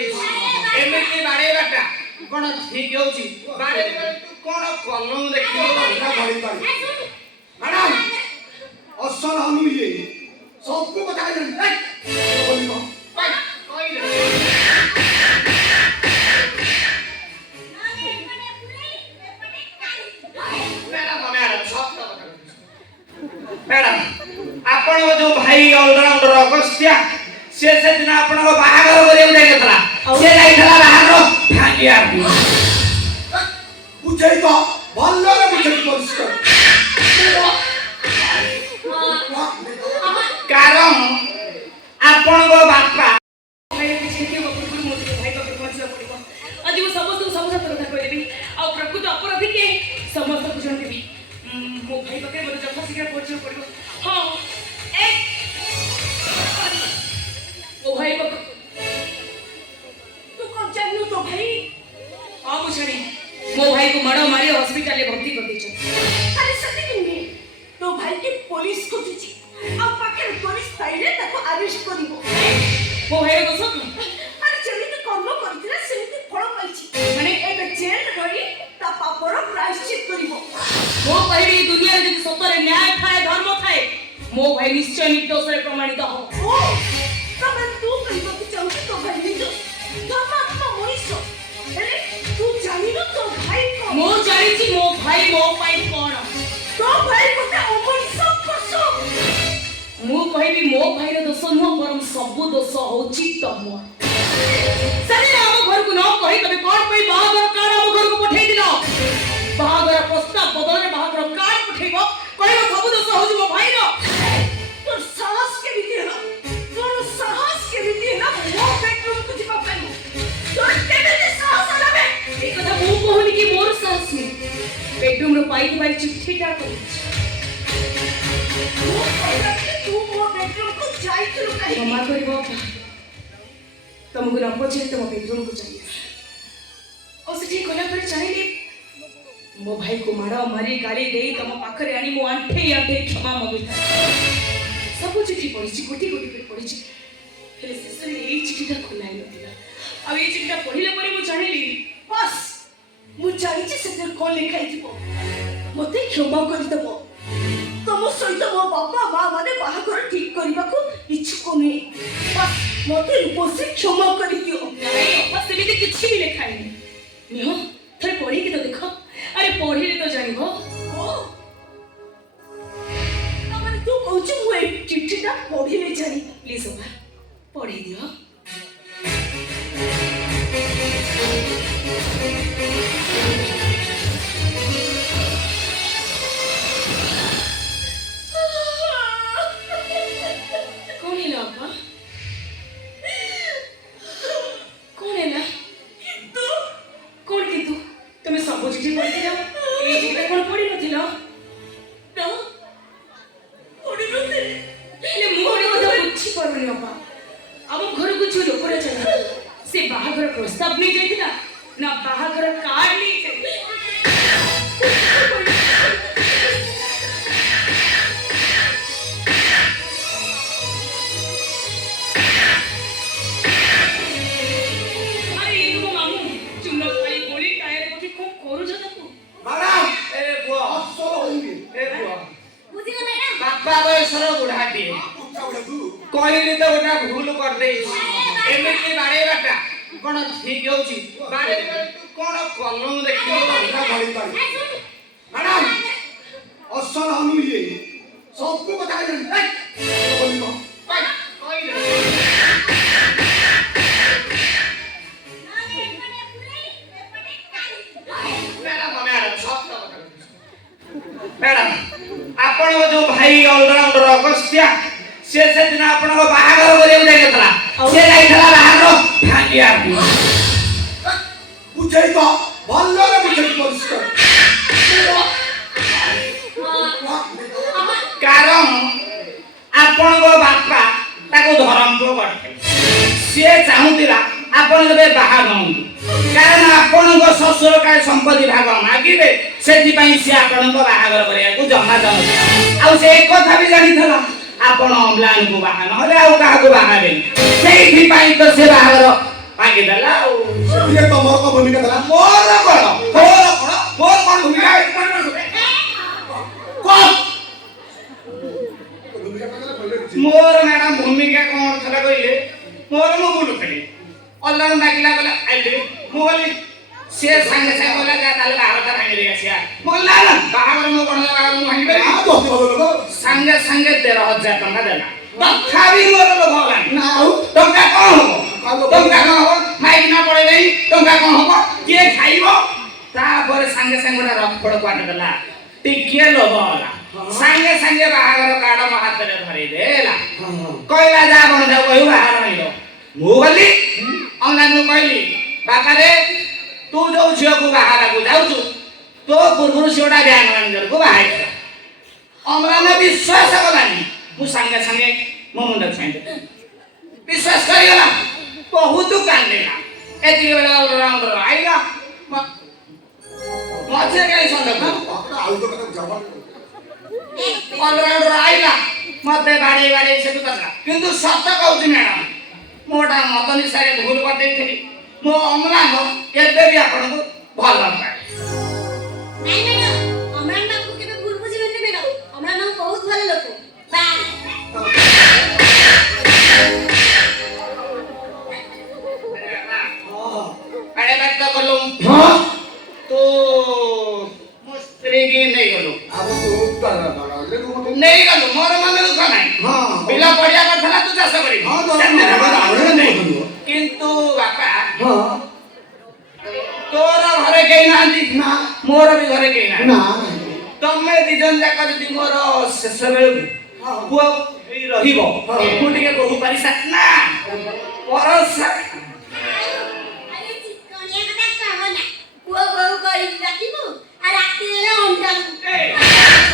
एमती बाड़ेबाटा कौन ठीक होची बाड़े तू कौन कलम देखियो मैडम असल हम ये सबको बता दें बोलिबो मैडम आपण जो भाई ऑलराउंडर अगस्त्या से दिन आपण को बाहागर करे देखला से जाइथला बाहागर भांगिया बुझै तो भल्लो रे बुझै परिष्कार कारण आपण को बापा मो भाई बके मते जफा सिका पहुंचे पड़ो हां एक ओ भाई बक तू कौन जानियो तो भाई हां मुछड़ी मो भाई को मारो मारी हॉस्पिटल में भर्ती कर देछ खाली सत्य किनी तो भाई के पुलिस को दिछि आ पाके पुलिस ताइले ताको अरेस्ट करिवो मो भाई को सब अरे जेमिति कर्म करथिला सेमिति फळ पाइछि माने एबे जेल रही ता पापर प्रायश्चित करिवो मो कहबी दुनिया रे जति सतरे न्याय थाए धर्म थाए मो भाई निश्चय निर्दोष रे प्रमाणित हो ओ तमे तू कहबो कि चाहू तो भाई निर्दोष धर्मात्मा मनुष्य अरे तू जानि न तो भाई को मो जानि छी मो भाई मो पाई कोन तो भाई कोते अमनुष्य करसो मु कहबी मो भाई रे दोष न परम सब दोष होची तम सरी हम घर को न कहि तबे कोन पई बाहागर कार हम घर को पठै दिलो बाहागर प्रस्ताव बदल रे बाहागर कार्ड पठेबो कहबो सब दोष हो जबो भाई रो तोर साहस के विधि है तोर साहस के विधि है ना वो बेडरूम को जिबा पाई तोर केबे जे साहस आलाबे ए कथा मु कहनी कि मोर साहस नहीं बेडरूम रो पाई भाई चिट्ठीटा को वो कहला कि तू वो बेडरूम को जाई तो कहि ममा करबो तुमको न पछे तुम बेडरूम को चाहिए और सेठी कोला पर चाहिए मो भाई को मारा मारी गाली देई तम पाखरे आनी मो आंठे क्षमा मागुता सब चिट्ठी पड़ी गोटी गोटी पे पड़ी हेले शेषरे ए चिट्ठीटा खोलाई नथिला आ ए चिट्ठीटा पढिले परे मु जानिली बस मु जानि जे सेटर कोन लिखाई दिबो मते क्षमा करि दबो तम सहित मो बापा मां माने बाहागर ठीक करबा को इच्छुक नै बस मते बसे क्षमा करि दियो नहीं बस सेमिति किछि भी लिखाई नै निहो थरे पढि के तो देखो अरे पढ़िले तो जानिबो ओ अमन तू कहू मु ए चिट्ठीटा पढ़िले जानि प्लीज ओबा पढ़ि दियो कोनी लापा कोनेला तू कोन की तू तुम्हें सब चिट्ठी पढ़ी दिलो ए चिट्ठी कोन पढ़ी नथिलो तो पढ़ी नथे ले मोरे कथा बुझी परबनी बाबा अब घर को जो लोक रे चला से बाहागर प्रस्ताव नहीं जाइथिला ना बाहागर कार्ड नहीं कहली तो गोटा भूल कर दे एमती बाड़ेबाटा कौन ठीक होची बाड़े तू कौन कलम देखियो मैडम असल हम ये सबको बता दें बोलिबो मैडम आपण जो भाई ऑलराउंडर अगस्त्या से दिन आपण को बाहागर करे देखला से जाइथला बाहागर भांगिया बुझै तो भल्लो रे बुझै परिष्कार कारण आपण को बापा ताको धरम को करथे से चाहुतिला आपण जबे बाहा गंतु कारण आपण को ससुर का संपत्ति भाग मागिबे सेति पई से आपण को बाहागर करिया को जमा जमा आ से एक कथा भी जानिथला आपण अम्लान को बाहा नले आ काहा को बाहाबे सेति पई तो से बाहागर ଭାଙ୍ଗିଦେଲା ଆଉ ସେଥିରେ ତମର କଣ ଭୂମିକା ଥିଲା? ମୋର କଣ ଭୂମିକା କଣ? ଭୂମିକା ଥିଲା କହିଲେ କିଛି। ମୋର ମ୍ୟାଡାମ ଭୂମିକା କଣ ଥିଲା କହିଲେ ମୋର ମୁଁ ବୁଲୁଥିଲି ଅଲଗା ଡାକିଲା କହିଲା ଆଇଲି ମୁଁ କହିଲି ସେ ସାଙ୍ଗେ ସାଙ୍ଗେ କହିଲା ଯା ତାହେଲେ ବାହାଘରଟା ଭାଙ୍ଗି ଦେଇ ଆସିବା ମୁଁ କହିଲି ନା ବାହାଘର ମୁଁ କଣ ବାହାଘର ମୁଁ ଭାଙ୍ଗି ପାରିବି ବହୁତ ଭଲ ଲୋକ। ସାଙ୍ଗେ ସାଙ୍ଗେ 13,000 ଟଙ୍କା ଦେଲା ତଥାପି ମୋର ଲୋଭ ହେଲାନି ନା ଆଉ ଟଙ୍କା କଣ ହବ ଟଙ୍କା କଣ ହବ ମାଇକିନା ପଳେଇଲେଣି ଟଙ୍କା କଣ ହବ କିଏ ଖାଇବ ତାପରେ ସାଙ୍ଗେ ସାଙ୍ଗେ ଗୋଟେ ରଫଡ଼ କାଟ ଦେଲା ଟିକେ ଲୋଭ ହେଲା ସାଙ୍ଗେ ସାଙ୍ଗେ ବାହାଘର କାର୍ଡ ମୋ ହାତରେ ଧରେଇଦେଲା କହିଲା ଯା ଆପଣ ଯାଉ କହିବୁ ବାହାଘର ହେଇବ ମୁଁ ଗଲି ଅନଲାଇନ ମୁଁ କହିଲି ବାପାରେ ତୁ ଯୋଉ ଝିଅକୁ ବାହାବାକୁ ଯାଉଛୁ ତୋ ପୂର୍ବରୁ ଝିଅଟା ବ୍ୟାଙ୍କ ମ୍ୟାନେଜରକୁ ବାହା ହେଇଥିଲା ଅମରାନ ବିଶ୍ୱାସ କଲାନି ମୁଁ ସାଙ୍ଗେ ସାଙ୍ଗେ ମୋ ମୁଣ୍ଡ ଛୁଇଁଦେଲି ବିଶ୍ୱାସ କରିଗଲା ବହୁତ କାନ୍ଦିଲା ଏତିକି ବେଳେ ଅଲରାଉଣ୍ଡର ଆଇଲା ମଝିରେ କାହିଁ ସନ୍ଦେହ ଆଉ ତ କଥା ଜବାବ ଅଲରାଉଣ୍ଡର ଆଇଲା ମତେ ବାଡେଇ ବାଡେଇ ସେଠୁ କଲା କିନ୍ତୁ ସତ କହୁଛି ମ୍ୟାଡାମ ମୋଟା ମଦ ନିଶାରେ ଭୁଲ କରିଦେଇଥିଲି ମୋ ଅମରାନ ଏବେ ବି ଆପଣଙ୍କୁ ଭଲ ପାଏ ନାଇଁ ମ୍ୟାଡାମ ଅମରାନ ବାବୁ କେବେ ଭୁଲ ବୁଝିବେନି ମ୍ୟାଡାମ ଅମରାନ ବାବୁ ବହୁତ ଭଲ ଲୋକ ବାଏ ଆଡେ ବାଟ କଲୁ ହଁ ତୁ ମୋ ସ୍ତ୍ରୀ କି ନେଇଗଲୁ ଆମ ତୁ ମତେ ନେଇଗଲୁ ମୋର ମନ ଦୁଃଖ ନାହିଁ ହଁ। ବିଲ ପଡିଆ କଥା ତୁ ଚାଷ କରିବୁ ହଁ, ତ ସେମିତି ଆମ ମୋର ଆମ ମନ ନାହିଁ। ଆମ କିନ୍ତୁ ବାପା ହଁ ତୋର ଘରେ କେହି ନାହାନ୍ତି ନା ମୋର ବି ଘରେ କେହି ନାହାନ୍ତି ନା ତମେ ଦି ଜଣ ଯାକ ଯଦି ମୋର ଶେଷ ବେଳକୁ ପୁଅ ହେଇ ରହିବ ମୁଁ ଟିକେ ବହୁ ପାରିସା ନା ପରସା ଆରେ ଚିକଣିଆ କଥା କହ ନା ପୁଅ ବୋହୁ କରିକି ଡାକିବୁ ଆଉ ରାତିରେ ଅଣ୍ଡାକୁ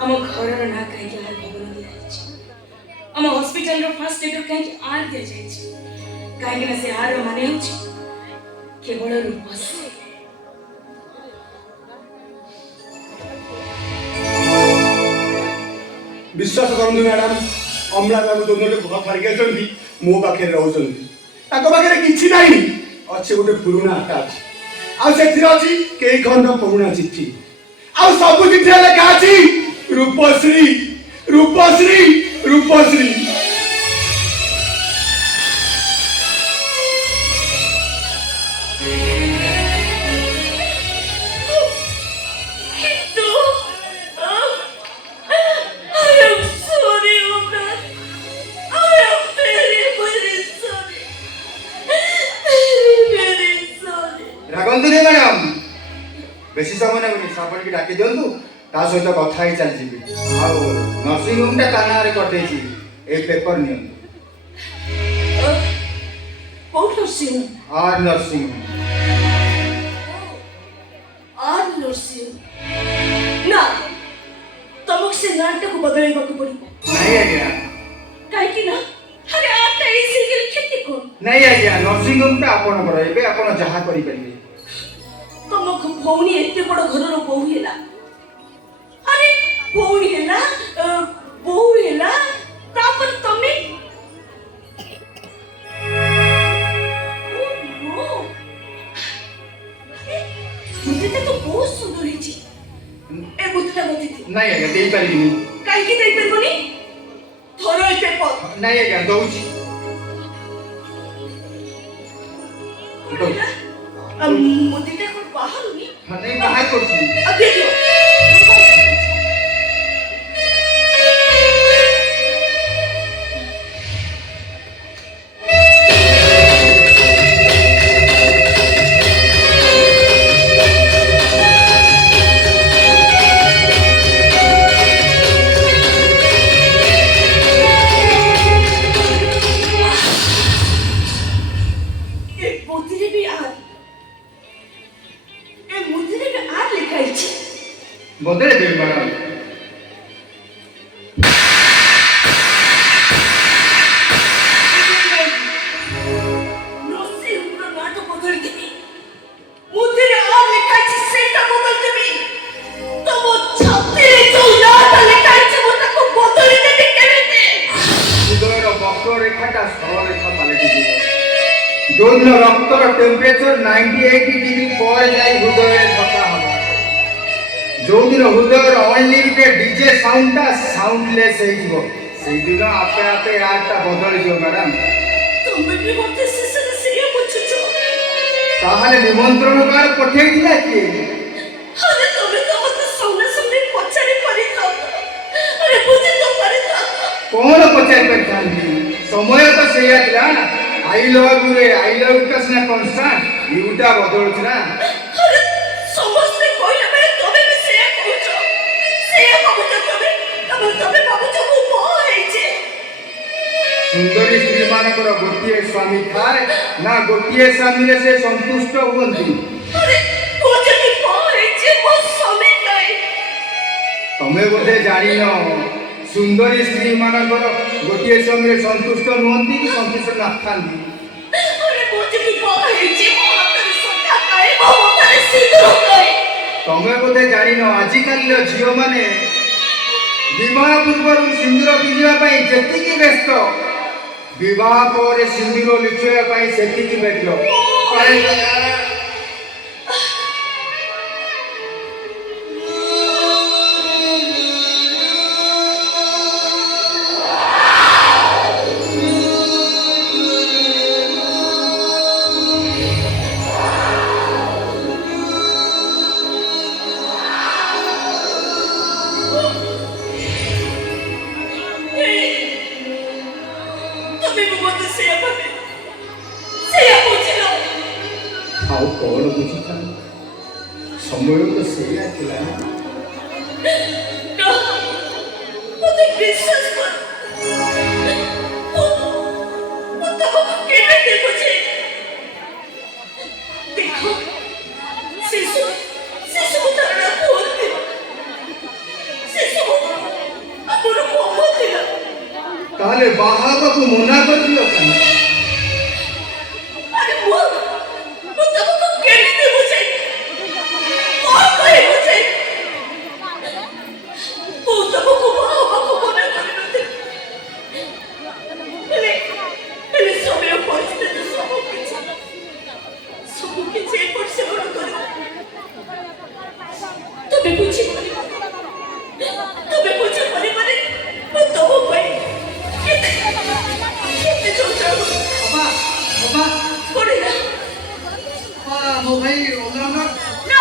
ଆମ ଘରର ନାଁ କାହିଁକି ଆର ଭବନ ଦିଆଯାଇଛି ଆମ ହସ୍ପିଟାଲର ଫାର୍ଷ୍ଟ ଏଡ୍ କାହିଁକି ଆର ଦିଆଯାଇଛି କାହିଁକି ନା ସେ ଆର ମାନେ ହେଉଛି କେବଳ ରୂପଶ୍ରୀ ବିଶ୍ୱାସ କରନ୍ତୁ ମ୍ୟାଡାମ ଅମଲା ବାବୁ ଯୋଉଦିନ ଘର ଛାଡ଼ିକି ଆସିଛନ୍ତି ମୋ ପାଖରେ ରହୁଛନ୍ତି ତାଙ୍କ ପାଖରେ କିଛି ନାହିଁ ଅଛି ଗୋଟେ ପୁରୁଣା ଆଟାଚ ଆଉ ସେଥିରେ ଅଛି କେଇ ଖଣ୍ଡ ପୁରୁଣା ଚିଠି ଆଉ ସବୁ ଚିଠିରେ ଲେଖା ଅଛି ରୂପଶ୍ରୀ ରୂପଶ୍ରୀ ରୂପଶ୍ରୀ କିନ୍ତୁ I am sorry, Omran. I am very, very sorry. Very sorry. ରାଗନ୍ତୁନି ମ୍ୟାଡ଼ାମ ବେଶୀ ସମୟ ନେବନି ଶ୍ରାବଣୀକି ଡାକି ଦିଅନ୍ତୁ ତା ସହିତ କଥା ହେଇ ଚାଲିଯିବି ଆଉ ନର୍ସିଂ ହୋମଟା ତା ନାଁରେ କରିଦେଇଛି ଏଇ ପେପର ନିଅନ୍ତୁ କୋଉ ନର୍ସିଂ ଆର୍ ନର୍ସିଂ ହୋମ ଆର ନର୍ସିଂ ନା ତମକୁ ସେ ନାଁଟାକୁ ବଦଳାଇବାକୁ ପଡ଼ିବ ନାଇଁ ଆଜ୍ଞା କାହିଁକି ନା ଆରେ ଆରଟା ଏଇ ସିରିଏଲ କ୍ଷତି କଣ ନାଇଁ ଆଜ୍ଞା ନର୍ସିଂ ହୋମଟା ଆପଣଙ୍କର ଏବେ ଆପଣ ଯାହା କରିପାରିବେ ତମ ଭଉଣୀ ଏତେ ବଡ଼ ଘରର ବୋହୂ ହେଲା ଆରେ ଭଉଣୀ ହେଲା ବୋହୂ ହେଲା ତାପରେ ତମେ ମୁଦିଟା ତ ବହୁତ ସୁନ୍ଦର ହେଇଛି ଏ ମୁଦିଟା ମତେ ଦିଅ ନାଇଁ ଆଜ୍ଞା ଦେଇପାରିବିନି କାହିଁକି ଦେଇପାରିବନି ଧର ଏ ପେପର ନାଇଁ ଆଜ୍ଞା ଦଉଛି ମୁଦିଟା କଣ ବାହାରୁନି ନାଇଁ ବାହାର କରୁଛି ଦେଇଦିଅ जोन रक्तर टेम्परेचर 98 डिग्री पर जाई हृदय धक्का हवा जो दिन हृदय अनलिमिटेड डीजे साउंडटा साउंडलेस हे जीवो सेही दिन आपे आपे यारटा बदल जियो मैडम तुम भी मते सिसर से ये पूछो ताहले निमंत्रण कार्ड पठेइथिला कि अरे तुम्हें तो मते सोने सोने पछाड़ी पड़ी तो अरे बुझे तो पड़ी तो कोन पचार परथांती समय तो सेया थिला आई लव यू का स्ने कांस्टेंट युटा बदल छिना अरे समस्त कोई ना मैं तुम्हें भी से बाबूचा तुम्हें बाबूचा को मोह है जे सुंदरी स्त्री मानकर गोटिए स्वामी थाए ना गोटिए स्वामी रे से संतुष्ट हुवंती अरे मुझे भी मोह है जे मो स्वामी काय तमे बोधे जानि न सुंदरी स्त्री मानकर गोटिए स्वामी रे संतुष्ट हुवंती कि संतुष्ट नथांती अरे मुझे भी मोह है जे मो हाथ सोना काय मो हाथ सिंदूर काय तमे बोधे जानि न आजि काली झियो माने विवाह पूर्व सिंदूर पिंधिबा पई जेतिकी व्यस्त विवाह पर सिंदूर लिखिबा पई सेतिकी व्यस्त तुम्हें मते से पूछलो ଆଉ କଣ ବୁଝିଥା ସମୟ ତ ସେଇଆ ଥିଲା ना मुझे विश्वास कर वो तो केवे दे मुझे देखो शिशु को धरना बोलते शिशु अपन को बोलते ताले बाहाबा को मना कर दियो कान अरे वो तुमको केवे दे मुझे कौन कहे मुझे वो तुमको बाबा को मना कर देते ele समय परिस्थिति सब किसी पर से बड़ा कर तुम्हें पूछे परे मैं तो भाई कितने जो जाओ बाबा पड़ेगा मो भाई ओमराम ना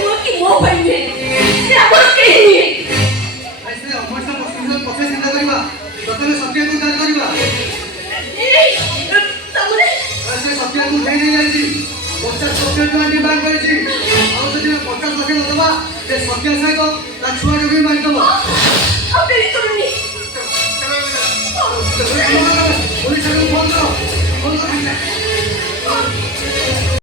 वो की वो भाई है ये अपन के ही है ऐसे अमर सा मुस्लिम पछे चिंता करबा प्रथमे सत्य को दान करबा तमरे ऐसे सत्य को उठाई नहीं जाईची 50 सत्य को डिमांड करची ଆଉ ଯଦି 50 ଲକ୍ଷ ନଦବା ସେ ସତ୍ୟ ସହିତ ତା ଛୁଆ ଯୋଗୀ ମାରି ଦବ अबे तुमने पुलिस को फोन करो